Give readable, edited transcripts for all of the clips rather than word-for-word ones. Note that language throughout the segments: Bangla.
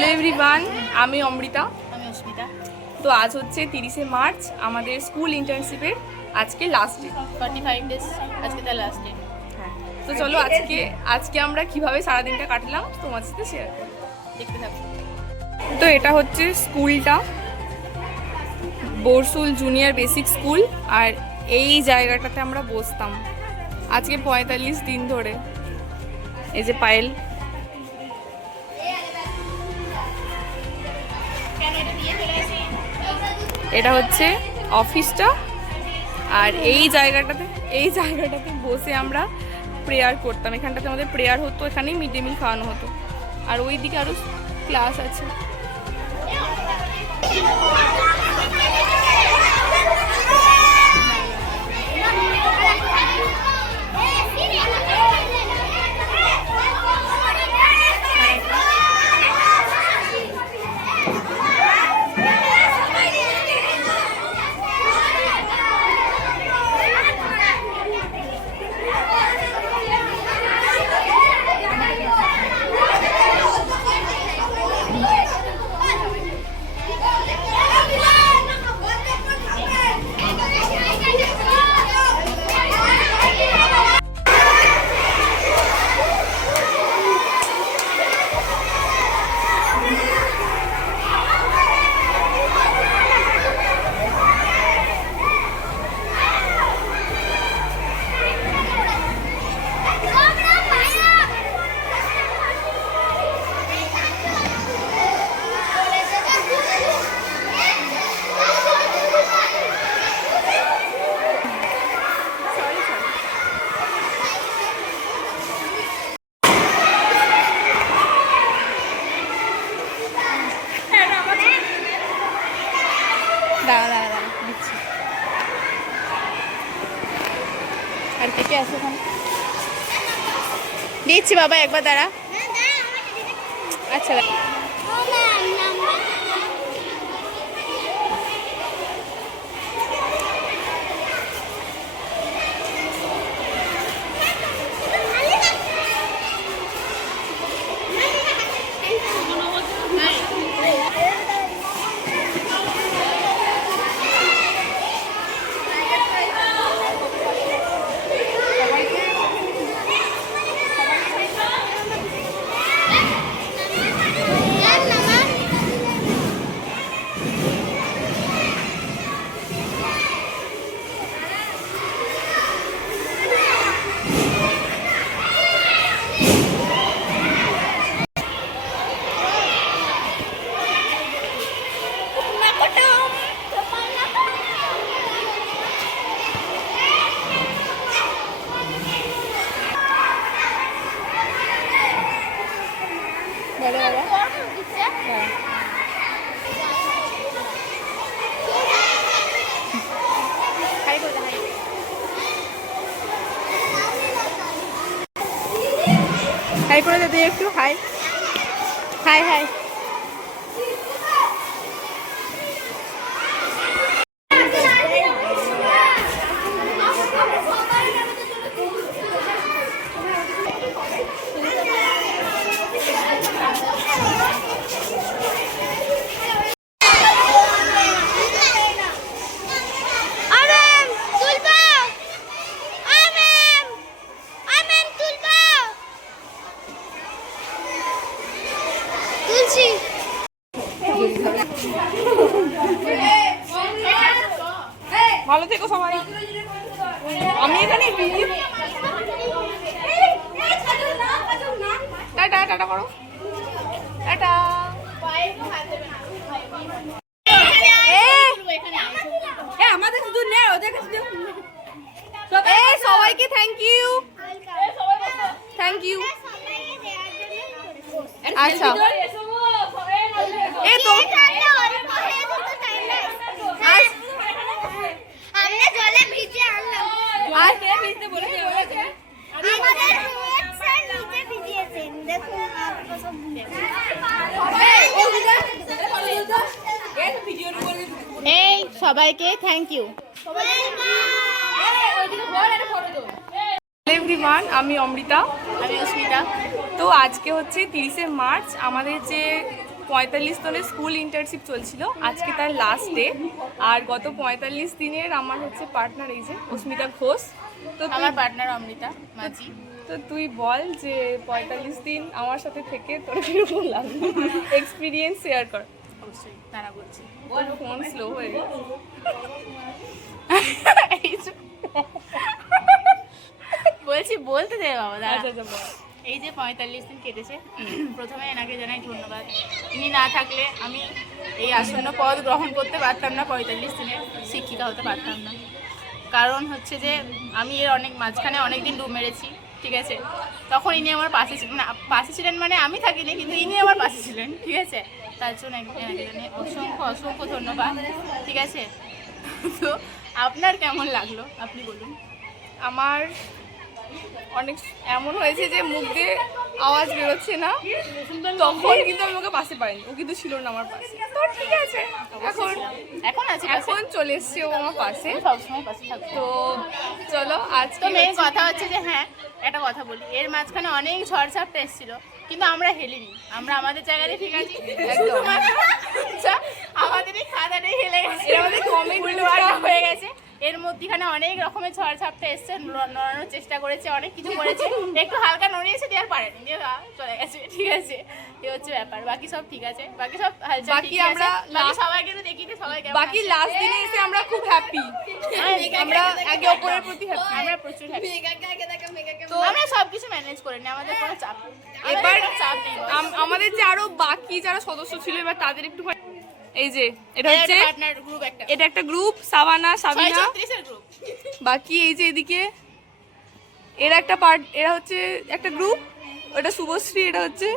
হ্যালো এভরিওয়ান, আমি অমৃতা। আমি অস্মিতা। তো আজ হচ্ছে 30শে মার্চ, আমাদের স্কুল ইন্টার্নশিপের আজকে লাস্ট ডে। 45 ডেজ আজকে তার লাস্ট ডে। হ্যাঁ, তো চলো আজকে আমরা কিভাবে সারাদিনটা কাটলাম তোমার সাথে শেয়ার করি, দেখতে থাকো। তো এটা হচ্ছে স্কুলটা, বরসুল জুনিয়র বেসিক স্কুল। আর এই জায়গাটাতে আমরা বসতাম আজকে 45 দিন ধরে। এই যে পায়েল, এটা হচ্ছে অফিসটা। আর এই জায়গাটাতে বসে আমরা প্রেয়ার করতাম। এখানটাতে আমাদের প্রেয়ার হতো, এখানেই মিড ডে মিল খাওয়ানো হতো। আর ওই দিকে আরও ক্লাস আছে। আর কে আছে ওখানে? দিচ্ছি বাবা, একবার দাঁড়া। আচ্ছা, হাই করে দে একটু। High high high. ভালো থেকো সবাই। আমি এখানে টাটা টাটা করো, টাটা। আমাদের শুধু নেই, ওদের সবাইকে থ্যাংক ইউ, থ্যাংক ইউ। আচ্ছা, এই তো এই সবাইকে থ্যাংক ইউ। এভরিওয়ান, আমি অমৃতা। আমি অস্মিতা। তো আজকে হচ্ছে 30শে মার্চ, আমাদের যে 45 দিনের স্কুল ইন্টার্নশিপ চলছিল, আজকে তার লাস্ট ডে। আর গত 45 দিনের আমার হচ্ছে পার্টনার এই যে অস্মিতা ঘোষ। তো আমার পার্টনার অমৃতা মাঝি। তো তুই বল যে 45 দিন আমার সাথে থেকে তোর কিরকম লাগলো, এক্সপিরিয়েন্স শেয়ার কর। অবশ্যই তারা বলছি। তোর ফোন স্লো হয়ে গেছে। বলছি বলতে দে বাবা দাঁড়া। আচ্ছা আচ্ছা বল। এই যে 45 দিন কেটেছে, প্রথমে এনাকে জানাই ধন্যবাদ। ইনি না থাকলে আমি এই আসন্ন পদ গ্রহণ করতে পারতাম না, 45 দিনের শিক্ষিকা হতে পারতাম না। কারণ হচ্ছে যে আমি এর অনেক মাঝখানে অনেক দিন ডুব মেরেছি, ঠিক আছে। তখন ইনি আমার পাশে ছিলেন, না পাশে ছিলেন মানে আমি থাকিনি, কিন্তু ইনি আমার পাশে ছিলেন, ঠিক আছে। তার জন্য এনাকে জানাই অসংখ্য অসংখ্য ধন্যবাদ, ঠিক আছে। তো আপনার কেমন লাগলো আপনি বলুন। আমার অনেক এমন হয়েছে যে মুখ দিয়ে আওয়াজ বেরোচ্ছে না, তখন কিন্তু আমি ওকে পাশে পাইনি, ও কিন্তু ছিল না আমার পাশে। তো ঠিক আছে, এখন আছে এখন চলে এসছে ও আমার পাশে। সবসময় পাশে থাকতো। তো চলো আজকে তো মেন কথা হচ্ছে যে হ্যাঁ একটা কথা বলি, এর মাঝখানে অনেক ঝড়ঝাপটা এসেছিল, কিন্তু আমরা হেলিনি, আমরা আমাদের জায়গাতে ঠিক আছি। শুধুমাত্র আমাদের এই খাদাটাই হেলে গেছে, এর আমাদের কমেন্ট হয়ে গেছে। এর মধ্যখানে অনেক রকমের ঝড়ঝাপটা এসছে, নড়ানোর চেষ্টা করেছে, অনেক কিছু করেছে, একটু হালকা নড়িয়েছে দিয়ে আর পারেনি, দিয়ে চলে গেছে, ঠিক আছে। এই হচ্ছে ব্যাপার, বাকি সব ঠিক আছে, বাকি সব হালচাল বাকি ঠিকই আছে। আমরা বাকি সবাইকে তো দেখি সবাই কেমন বাকি আছে। লাস্ট দিনে এসে আমরা খুব হ্যাপি, আমরা একে অপরের প্রতি হ্যাপি, আমরা প্রচুর হ্যাপি। তো আমরা সবকিছু ম্যানেজ করে নিই, আমাদের কোনো চাপ নেই। এবার আমাদের চাপ নেই বস। আমাদের যে আরো বাকি যারা সদস্য ছিল এবার তাদের একটু এই যে এটা এটা হচ্ছে পার্টনার গ্রুপ একটা, এটা একটা গ্রুপ, সাবানা সাবিনা, 36 এর গ্রুপ। বাকি এই যে এদিকে এরা একটা পার্ট, এরা হচ্ছে একটা গ্রুপ, ওটা শুভশ্রী, এটা হচ্ছে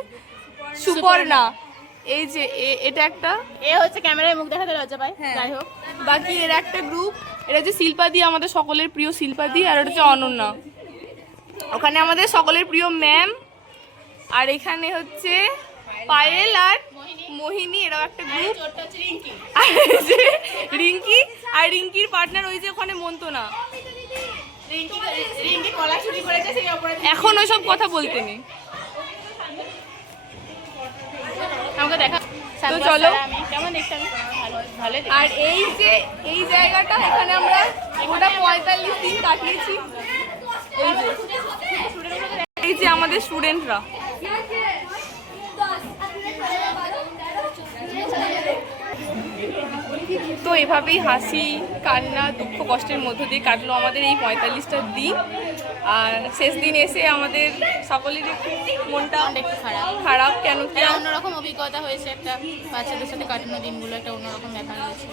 সুপর্ণা, এই যে এটা একটা, এ হচ্ছে ক্যামেরায় মুখ দেখাতে লজ্জা পায়, যাই হোক। বাকি এরা একটা গ্রুপ, এটা হচ্ছে শিল্পাদি, আমাদের সকলের প্রিয় শিল্পাদি, আর এটা হচ্ছে অনন্যা, ওখানে আমাদের সকলের প্রিয় ম্যাম, আর এখানে হচ্ছে পায়েল আর মোহিনী, এরাও একটা গ্রুপ, ছোট্ট হচ্ছে রিঙ্কি। আর এই যে রিঙ্কি, আর রিঙ্কির পার্টনার ওই যে ওখানে মন্তনা, রিঙ্কি কলা চুরি করেছে সেই অপরাধ। এখন ওইসব কথা বলতে নেই। আমাকে দেখা তো চলো। আমি কেমন দেখতে, আমি ভালো ভালো দেখতে। আর এই যে এই জায়গাটা, এখানে আমরা গোটা 45 দিন কাটিয়েছি। এই যে আমাদের স্টুডেন্টরা, তো এভাবেই হাসি কান্না দুঃখ কষ্টের মধ্য দিয়ে কাটলো আমাদের এই 45টা দিন। আর শেষ দিন এসে আমাদের সকলেরই একটু মনটা একটু খারাপ খারাপ, কেন কি একটা অন্যরকম অভিজ্ঞতা হয়েছে, একটা বাচ্চাদের সাথে কাটানো দিনগুলো একটা অন্যরকম ব্যাপার হয়েছে।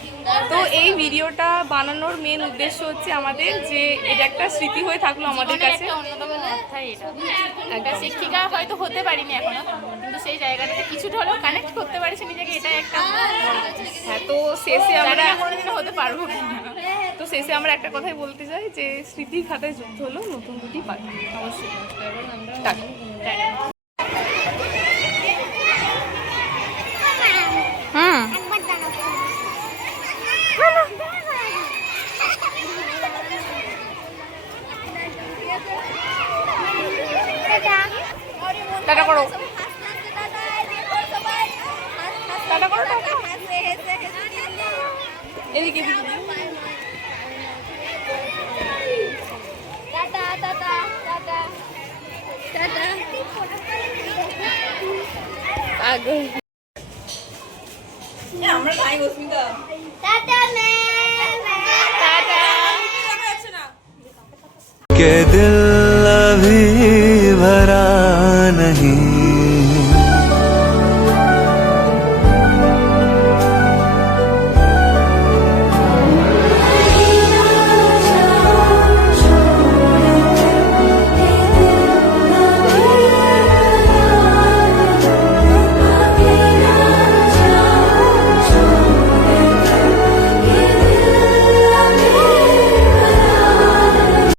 তো এই ভিডিওটা বানানোর মেন উদ্দেশ্য হচ্ছে আমাদের যে এটা একটা স্মৃতি হয়ে থাকলো আমাদের জীবনের কাছে। একটা অন্যতম অধ্যায় এটা। একটা শিক্ষিকা হয়তো হতে পারিনি এখনো, কিন্তু সেই জায়গাটাতে কিছুটা হলেও কানেক্ট করতে পারছি নিজেকে, এটা একটা হ্যাঁ, তো শেষে আমরা কোনোদিনও হতে পারবো না। তো শেষে আমরা একটা কথাই বলতে চাই যে স্মৃতির খাতায় যুক্ত হলো নতুন দুটি পাখি। অবশ্যই। টাটা। হুম, টাটা করো, টাটা করো, টাটা। এদিকে এদিকে। আমরা নাই অস্মিতা, के दिल